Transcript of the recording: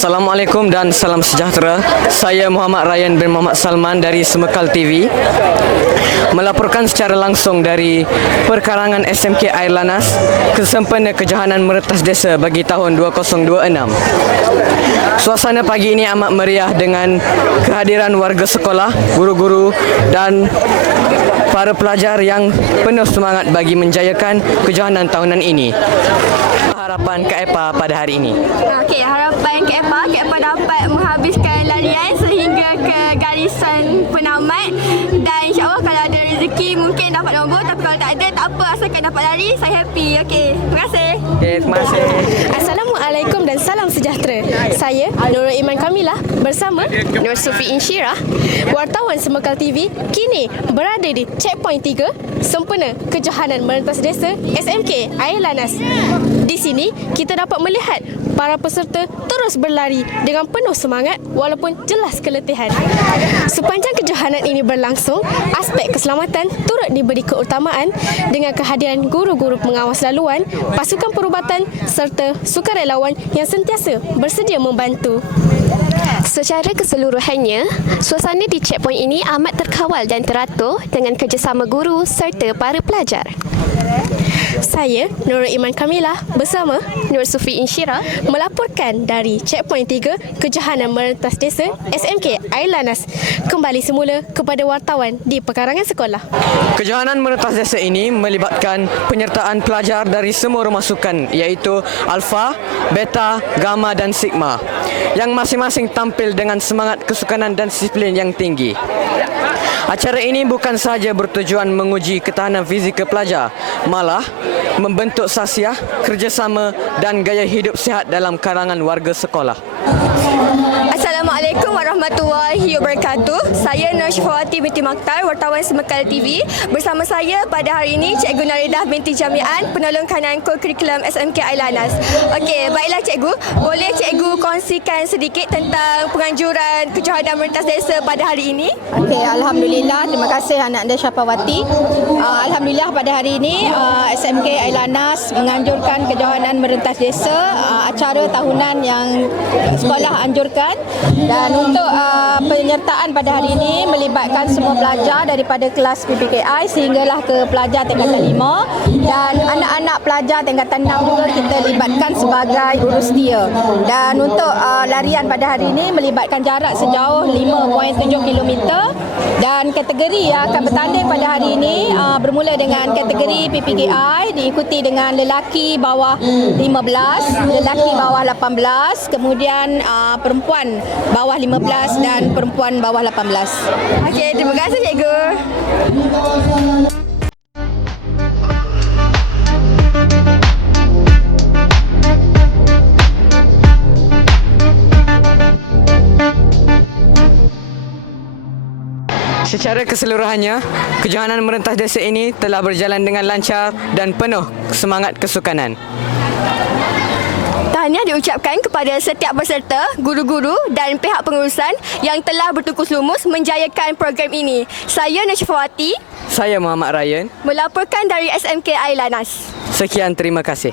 Assalamualaikum dan salam sejahtera. Saya Muhammad Ryan bin Muhammad Salman dari Semekal TV, melaporkan secara langsung dari perkarangan SMK Air Lanas kesempena kejohanan meretas desa bagi tahun 2026. Suasana pagi ini amat meriah dengan kehadiran warga sekolah, guru-guru dan para pelajar yang penuh semangat bagi menjayakan kejohanan tahunan ini. Harapan Kak Epa pada hari ini. Okey, harapan Kak Epa dapat menghabiskan larian sehingga ke garisan penamat, dan insya-Allah kalau ada rezeki mungkin dapat nombor, tapi kalau tak ada tak apa, asalkan dapat lari saya happy. Okey, terima kasih. Okay, terima kasih. Assalamualaikum dan salam sejahtera. Saya Nurul Iman Kamilah bersama Nur Sufi Insyirah, wartawan Semekal TV, kini berada di checkpoint 3 sempena kejohanan merentas desa SMK Air Lanas. Di sini kita dapat melihat para peserta terus berlari dengan penuh semangat walaupun jelas keletihan. Sepanjang kejohanan ini berlangsung, aspek keselamatan turut diberi keutamaan dengan kehadiran guru-guru pengawas laluan, pasukan perubatan serta sukarelawan yang sentiasa bersedia membantu. Secara keseluruhannya, suasana di checkpoint ini amat terkawal dan teratur dengan kerjasama guru serta para pelajar. Saya Nurul Iman Kamilah bersama Nur Sufi Insyirah melaporkan dari checkpoint 3 kejohanan merentas desa SMK Air Lanas kembali semula kepada wartawan di perkarangan sekolah. Kejohanan merentas desa ini melibatkan penyertaan pelajar dari semua rumah sukan, iaitu Alpha, Beta, Gamma dan Sigma, yang masing-masing tampil dengan semangat kesukanan dan disiplin yang tinggi. Acara ini bukan sahaja bertujuan menguji ketahanan fizikal pelajar, malah membentuk sasiah, kerjasama dan gaya hidup sihat dalam kalangan warga sekolah. Assalamualaikum warahmatullahi wabarakatuh. Saya Nur Syifawati binti Maktar, wartawan Semekal TV. Bersama saya pada hari ini Cikgu Naridah binti Jami'an, penolong kanan kurikulum SMK Air Lanas. Okey, baiklah Cikgu, boleh Cikgu kongsikan sedikit tentang penganjuran kejohanan merentas desa pada hari ini? Okey, alhamdulillah, terima kasih anak anda Syafawati. Alhamdulillah pada hari ini SMK Air Lanas menganjurkan kejohanan merentas desa, acara tahunan yang sekolah anjurkan, dan untuk penyertaan pada hari ini melibatkan semua pelajar daripada kelas PPKI sehinggalah ke pelajar tingkatan 5, dan anak-anak pelajar tingkatan 6 juga kita libatkan sebagai urus setia. Dan untuk larian pada hari ini melibatkan jarak sejauh 5.7 km, dan kategori yang akan bertanding pada hari ini bermula dengan kategori PPKI, diikuti dengan lelaki bawah 15, lelaki bawah 18, kemudian perempuan bawah 15 dan perempuan bawah 18. Okey, terima kasih Cikgu. Secara keseluruhannya, kejohanan merentas desa ini telah berjalan dengan lancar dan penuh semangat kesukanan. Tahniah diucapkan kepada setiap peserta, guru-guru dan pihak pengurusan yang telah bertukus lumus menjayakan program ini. Saya Nur Syifawati. Saya Muhammad Ryan. Melaporkan dari SMK Air Lanas. Sekian, terima kasih.